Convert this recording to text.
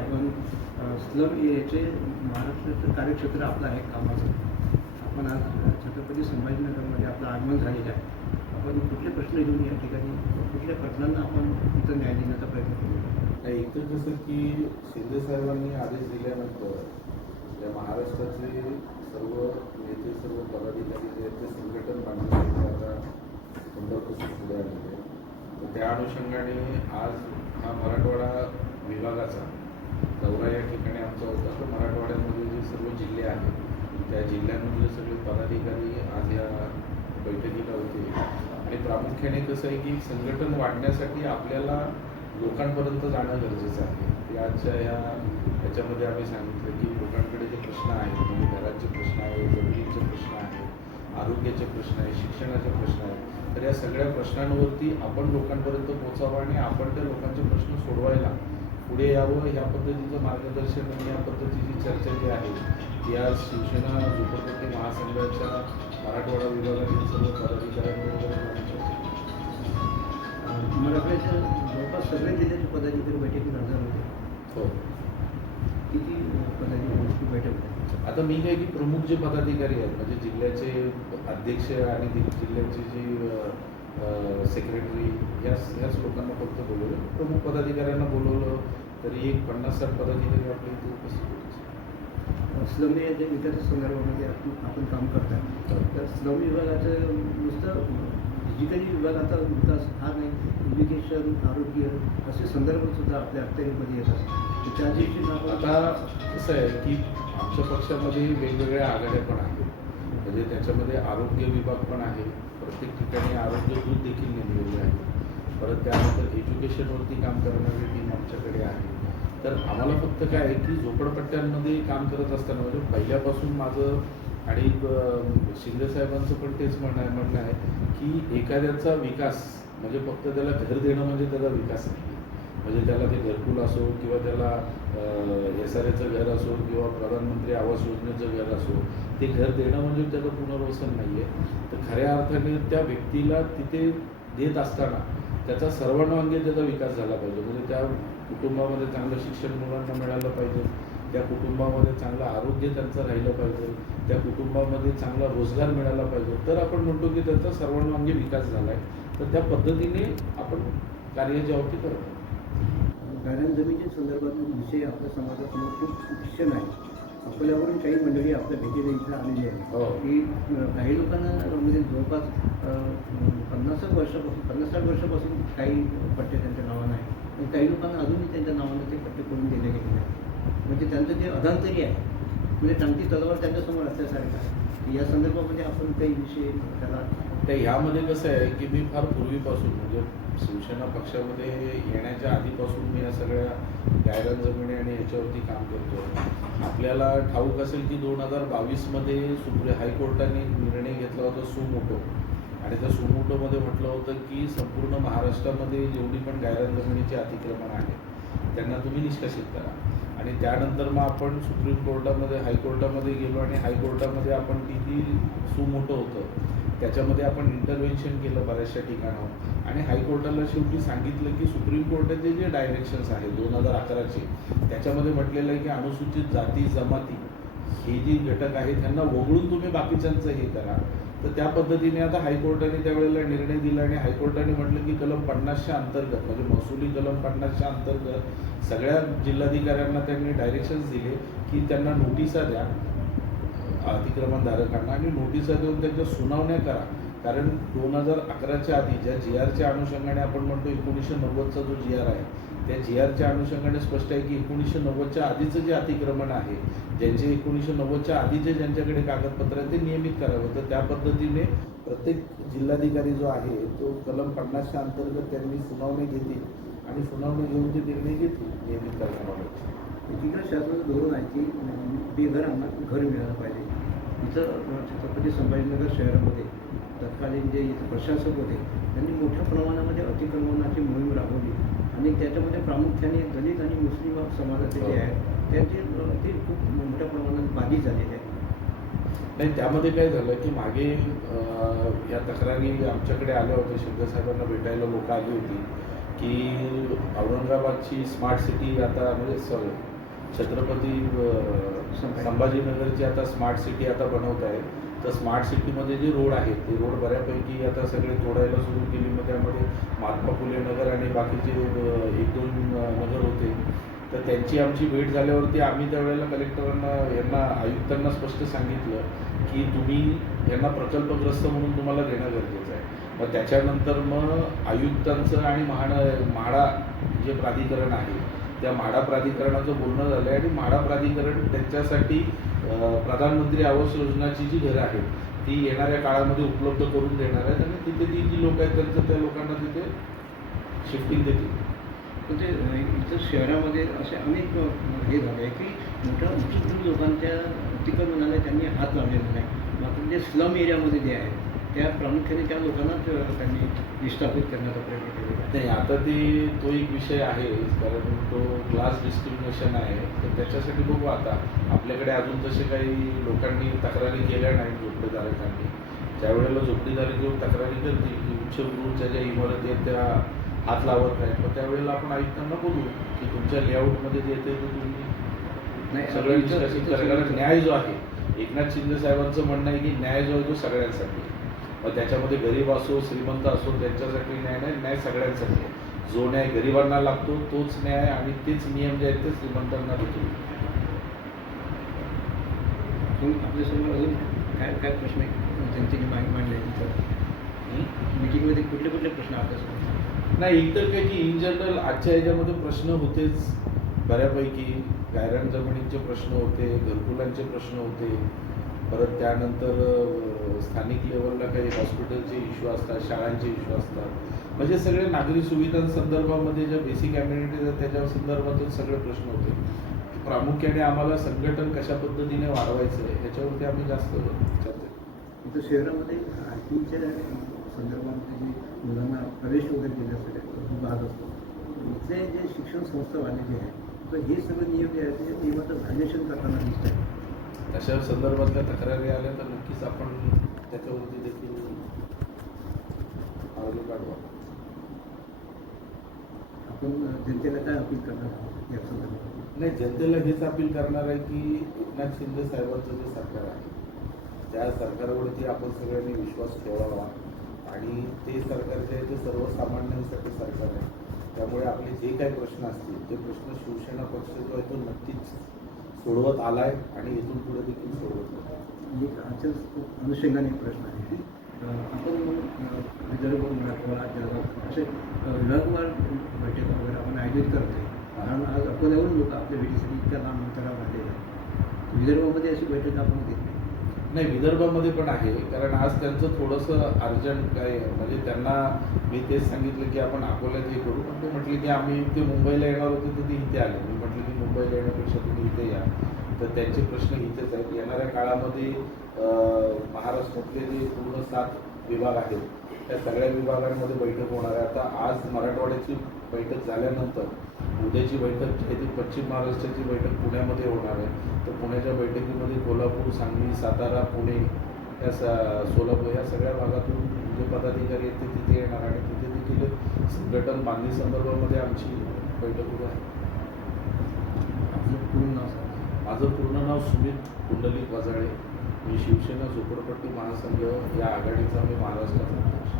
आपण स्लम याचे महाराष्ट्राचं कार्यक्षेत्र आपलं आहे कामाचं. आपण आज छत्रपती संभाजीनगरमध्ये आपलं आगमन झालेलं आहे. आपण कुठले प्रश्न घेऊन या ठिकाणी कुठल्या प्रश्नांना आपण इथं न्याय देण्याचा प्रयत्न करू. एक तर कसं की शिंदे साहेबांनी आदेश दिल्यानंतर या महाराष्ट्रातले सर्व नेते सर्व पदाधिकारी जे आहेत ते संघटन बांधण्यासाठी आता पंढरपूर पुढे आलेले आहे. तर त्या अनुषंगाने आज हा मराठवाडा विभागाचा दौरा या ठिकाणी आमचा होता. तर मराठवाड्यामध्ये जे सर्व जिल्हे आहेत त्या जिल्ह्यांमधले सगळे पदाधिकारी आज या बैठकीला होते. आणि प्रामुख्याने कसं आहे की संघटन वाढण्यासाठी आपल्याला लोकांपर्यंत जाणं गरजेचं आहे. ते आजच्या याच्यामध्ये आम्ही सांगितलं की लोकांकडे जे प्रश्न आहेत म्हणजे घराचे प्रश्न आहेत, जमिनीचे प्रश्न आहेत, आरोग्याचे प्रश्न आहेत, शिक्षणाचे प्रश्न आहेत. तर या सगळ्या प्रश्नांवरती आपण लोकांपर्यंत पोहोचावं आणि आपण त्या लोकांचे प्रश्न सोडवायला पुढे यावं. ह्या पद्धतीचं मार्गदर्शन आणि या पद्धतीची चर्चा जी आहे ती आज शिवसेना झोपडपट्टी महासंघाच्या मराठवाडा विभागातील सर्व पदाधिकाऱ्यांबरोबर मराठवाड्याच्या जवळपास सगळ्या जिल्ह्याचे पदाधिकारी बैठकीत हजर होते. हो. किती पदाधिकारी बैठक होते? आता मी काय की प्रमुख जे पदाधिकारी आहेत म्हणजे जिल्ह्याचे अध्यक्ष आणि जिल्ह्याचे जे सेक्रेटरी ह्याच लोकांना फक्त बोलवलं. प्रमुख पदाधिकाऱ्यांना बोलवलं तरी एक 50-60 पदाधिकारी आपल्या इथे उपस्थित होते. स्लम याच्या विकासासंदर्भामध्ये आपण काम करताय. तर स्लम विभागाचं नुसतं फिजिकली विभागाचा विकास हा नाही, एज्युकेशन, आरोग्य असे संदर्भसुद्धा आपल्या अखत्यारीमध्ये येतात. त्या दिवशी आता कसं आहे की आमच्या पक्षामध्ये वेगवेगळ्या आघाड्या पण आहेत. म्हणजे त्याच्यामध्ये आरोग्य विभाग पण आहे. प्रत्येक ठिकाणी आरोग्य दूत देखील नेमलेले आहे. परत त्यानंतर एज्युकेशनवरती काम करणारी टीम आमच्याकडे आहे. तर आम्हाला फक्त काय आहे की झोपडपट्ट्यांमध्ये काम करत असताना म्हणजे पहिल्यापासून माझं आणि शिंदेसाहेबांचं पण तेच म्हणणं आहे की एखाद्याचा विकास म्हणजे फक्त त्याला घर देणं म्हणजे त्याचा विकास नाही. म्हणजे त्याला ते घरकुल असो किंवा त्याला SRAचं घर असो किंवा प्रधानमंत्री आवास योजनेचं घर असो, ते घर देणं म्हणजे त्याचं पुनर्वसन नाही आहे. तर खऱ्या अर्थाने त्या व्यक्तीला तिथे देत असताना त्याचा सर्वांगांगी त्याचा विकास झाला पाहिजे. म्हणजे त्या कुटुंबामध्ये चांगलं शिक्षण मुलांना मिळालं पाहिजे, त्या कुटुंबामध्ये चांगलं आरोग्य त्यांचं राहिलं पाहिजे, त्या कुटुंबामध्ये चांगला रोजगार मिळाला पाहिजे. तर आपण म्हणतो की त्याचा सर्वांगांगी विकास झाला आहे. तर त्या पद्धतीने आपण कार्याची आवती करतो. गायरान जमिनीच्या संदर्भातील विषय आपल्या समाजासमोर खूप सूक्ष्म आहे. अकोल्यावरून काही मंडळी आपल्या भेटीला इथं आलेली आहे की काही लोकांना म्हणजे जवळपास 50-60 वर्षापासून काही पट्टे त्यांच्या नावानं आहे. पण काही लोकांना अजूनही त्यांच्या नावानं ते पट्टे करून दिले गेलेले आहेत. म्हणजे त्यांचं जे अधांतरी आहे म्हणजे टांगती तलवार त्यांच्यासमोर असल्यासारखं आहे. या संदर्भामध्ये आपण काही विषय त्याला तर ह्यामध्ये कसं आहे की मी फार पूर्वीपासून म्हणजे शिवसेना पक्षामध्ये येण्याच्या आधीपासून मी या सगळ्या गायरान जमिनी आणि याच्यावरती काम करतो. आपल्याला ठाऊक असेल की 2022मध्ये हायकोर्टाने निर्णय घेतला होता सुमोटो. आणि त्या सुमोटोमध्ये म्हटलं होतं की संपूर्ण महाराष्ट्रामध्ये जेवढी पण गायरान जमिनीचे अतिक्रमण आहे त्यांना तुम्ही निष्कासित करा. आणि त्यानंतर मग आपण सुप्रीम कोर्टामध्ये हायकोर्टामध्ये गेलो आणि हायकोर्टामध्ये आपण किती सुमोटो होतं त्याच्यामध्ये आपण इंटरव्हेन्शन केलं बऱ्याचशा ठिकाणावर. आणि हायकोर्टाला शेवटी सांगितलं की सुप्रीम कोर्टाचे जे डायरेक्शन्स आहेत 2011चे त्याच्यामध्ये म्हटलेलं आहे की अनुसूचित जाती जमाती हे जे घटक आहेत त्यांना वगळून तुम्ही बाकीच्यांचं हे करा. तर त्या पद्धतीने आता हायकोर्टाने त्यावेळेला निर्णय दिला आणि हायकोर्टाने म्हटलं की कलम 50च्या अंतर्गत म्हणजे महसुली कलम 50च्या अंतर्गत सगळ्या जिल्हाधिकाऱ्यांना त्यांनी डायरेक्शन्स दिले की त्यांना नोटिसा द्या अतिक्रमणधारकांना आणि नोटिसा देऊन त्यांच्या सुनावण्या करा. कारण 2011च्या आधी ज्या GRच्या अनुषंगाने आपण म्हणतो 1990चा जो GR आहे त्या GRच्या अनुषंगाने स्पष्ट आहे की 1990च्या आधीचं जे अतिक्रमण आहे ज्यांचे 1990च्या आधीचे ज्यांच्याकडे कागदपत्र आहे ते नियमित करावं. तर त्या पद्धतीने प्रत्येक जिल्हाधिकारी जो आहे तो कलम 50च्या अंतर्गत त्यांनी सुनावणी घेतली आणि सुनावणी घेऊन ते निर्णय घेतली नियमित करण्याबाबत. एकीकडे शासनाचं धोरण आहे की बेघरांना घर मिळालं पाहिजे. इथं छत्रपती संभाजीनगर शहरामध्ये तत्कालीन जे इथं प्रशासक होते त्यांनी मोठ्या प्रमाणामध्ये अतिक्रमणाची मोहीम राबवली आणि त्याच्यामध्ये प्रामुख्याने दलित आणि मुस्लिम समाजाचे जे आहे त्यांचे ते खूप मोठ्या प्रमाणात बाधित झालेले आहे. नाही त्यामध्ये काय झालं की मागे या तक्रारी आमच्याकडे आल्या होत्या. शिंदेसाहेबांना भेटायला लोक आली होती की औरंगाबादची स्मार्ट सिटी आता म्हणजे छत्रपती संभाजीनगरची आता स्मार्ट सिटी आता बनवत आहे. तर स्मार्ट सिटीमध्ये जे रोड आहेत ते रोड बऱ्यापैकी आता सगळे तोडायला सुरू केली. मग त्यामध्ये महात्मा फुले नगर आणि बाकीचे 1-2 नगर होते. तर त्यांची आमची भेट झाल्यावरती आम्ही त्यावेळेला कलेक्टरांना यांना आयुक्तांना स्पष्ट सांगितलं की तुम्ही यांना प्रकल्पग्रस्त म्हणून तुम्हाला देणं गरजेचं आहे. मग त्याच्यानंतर मग आयुक्तांचं आणि म्हाडा जे प्राधिकरण आहे त्या म्हाडा प्राधिकरणाचं बोलणं झालं आहे आणि म्हाडा प्राधिकरण त्यांच्यासाठी प्रधानमंत्री आवास योजनाची जी घरं आहेत ती येणाऱ्या काळामध्ये उपलब्ध करून देणार आहेत आणि तिथे ती जी लोक आहेत त्यांचं त्या लोकांना तिथे शिफ्टिंग देतील. पण ते इथं शहरामध्ये असे अनेक हे झाले आहे की मोठ्या उच्चभ्रू लोकांच्या अतिक्रमणाला त्यांनी हात लावलेला नाही. मात्र जे स्लम एरियामध्ये जे आहे त्या प्रामुख्याने त्या लोकांनाच त्यांनी विस्थापित करण्याचा प्रयत्न केलेला आहे. नाही, आता तो एक विषय आहे कारण तो क्लास डिस्क्रिमिनेशन आहे. तर त्याच्यासाठी बघू आता आपल्याकडे अजून तसे काही लोकांनी तक्रारी केल्या नाही झोपडीधारकांनी. ज्यावेळेला झोपडीधारक येऊन तक्रारी करतील की उच्चभ्रूच्या ज्या इमारती आहेत त्या हात लावत नाहीत मग त्यावेळेला आपण आयुक्तांना बोलू की तुमच्या लेआउटमध्ये जे येते ते तुम्ही नाही, सगळं इथं- निष्कासित इथं करा. कारण सगळं- न्याय जो आहे एकनाथ शिंदे साहेबांचं म्हणणं आहे की न्याय जो आहे तो सगळ्यांसाठी आहे. मग त्याच्यामध्ये गरीब असो श्रीमंत असो त्यांच्यासाठी न्याय नाही, न्याय सगळ्यांसाठी आहे. जो न्याय गरिबांना लागतो तोच न्याय आणि तेच नियम जे आहेत ते श्रीमंतांना देखील. आपल्यासमोर अजून काय काय प्रश्न जनतेने मांडले तिथं मीटिंगमध्ये कुठले कुठले प्रश्न आपल्यासमोर? नाही, इतर काही की इन जनरल आजच्या ह्याच्यामध्ये प्रश्न होतेच बऱ्यापैकी. गायरान जमिनींचे प्रश्न होते, घरकुलांचे प्रश्न होते, परत त्यानंतर स्थानिक लेवलला काही हॉस्पिटलचे इश्यू असतात, शाळांचे इश्यू असतात. म्हणजे सगळे नागरी सुविधांसंदर्भामध्ये ज्या बेसिक ॲम्युनिटीज आहेत त्याच्या संदर्भातच सगळे प्रश्न होते. प्रामुख्याने आम्हाला संघटन कशा पद्धतीने वाढवायचं आहे याच्यावरती आम्ही जास्त चर्चा. इथं शहरामध्ये आयटीच्या संदर्भामध्ये जे मुलांना प्रवेश वगैरे देण्यासाठी भाग असतो इथले जे शिक्षण संस्थावाले जे आहे तर हे सगळे नियम जे आहेत ते नियमाचं व्हायलेशन करताना दिसत आहे. अशा संदर्भातल्या तक्रारी आल्या तर नक्कीच आपण त्याच्यावरती देखील पावलं काढू. आपण जनतेला काय अपील करणार आहोत या संदर्भात? नाही, जनतेला हेच अपील करणार आहे की एकनाथ शिंदे साहेबांचं जे सरकार आहे त्या सरकारवरती आपण सगळ्यांनी विश्वास ठेवावा आणि ते सरकार जे आहे ते सर्वसामान्यांसाठी सरकार आहे. त्यामुळे आपले जे काही प्रश्न असतील ते प्रश्न शिवसेना पक्ष जो आहे तो नक्कीच सोडवत आला आहे आणि इथून पुढे देखील सोडवत आहे. एक आजच्याच अनुषंगाने एक प्रश्न आहे की आपण विदर्भ मराठवाडा जळगाव असे विभागवार बैठका वगैरे आपण आयोजित करतो. कारण आज अकोल्यावरून लोक आपल्या भेटीसाठी इतक्या लांब अंतरावर आलेले आहेत. विदर्भामध्ये अशी बैठक आपण घेत नाही. नाही, विदर्भामध्ये पण आहे कारण आज त्यांचं थोडंसं अर्जंट काय म्हणजे त्यांना मी तेच सांगितलं की आपण अकोल्यात हे करू. पण ते म्हटले की आम्ही ते मुंबईला येणार होते तर ते इथे आले. मी म्हटलं की मुंबईला येण्यापेक्षा तुम्ही इथे या. तर त्यांचे प्रश्न इथेच आहेत. येणाऱ्या काळामध्ये महाराष्ट्रातले जे पूर्ण 7 विभाग आहेत त्या सगळ्या विभागांमध्ये बैठक होणार आहे. आता आज मराठवाड्याची बैठक झाल्यानंतर उद्याची बैठक जी आहे ती पश्चिम महाराष्ट्राची बैठक पुण्यामध्ये होणार आहे. तर पुण्याच्या बैठकीमध्ये कोल्हापूर, सांगली, सातारा, पुणे या सोलापूर या सगळ्या भागातून जे पदाधिकारी आहेत ते तिथे येणार आणि तिथे देखील संघटन बांधणी संदर्भामध्ये आमची बैठक उभी आहे. आपलं पूर्ण नाव सांगा. माझं पूर्ण नाव सुमित कुंडलिक वजाळे. मी शिवसेना झोपडपट्टी महासंघ या आघाडीचा मी महाराष्ट्राचा अध्यक्ष.